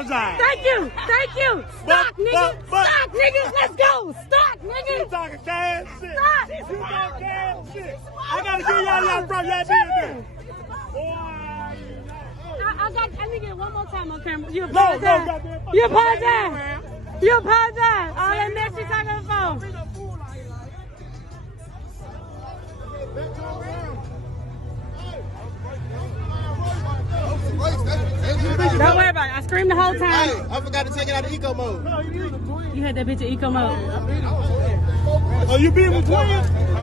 apologize. Thank you. Stock, nigga. Stock, nigga. Let's go. Stock, nigga. You talking cash shit. Stock. You talking cash shit. I gotta give y'all your bro. Y'all business. I need to get it one more time on camera. You apologize. You apologize. You apologize. All that mess you talking on the phone. Don't worry about it. I screamed the whole time. Hey, I forgot to take it out of eco mode. You had that bitch in eco mode. Oh, you being with twins?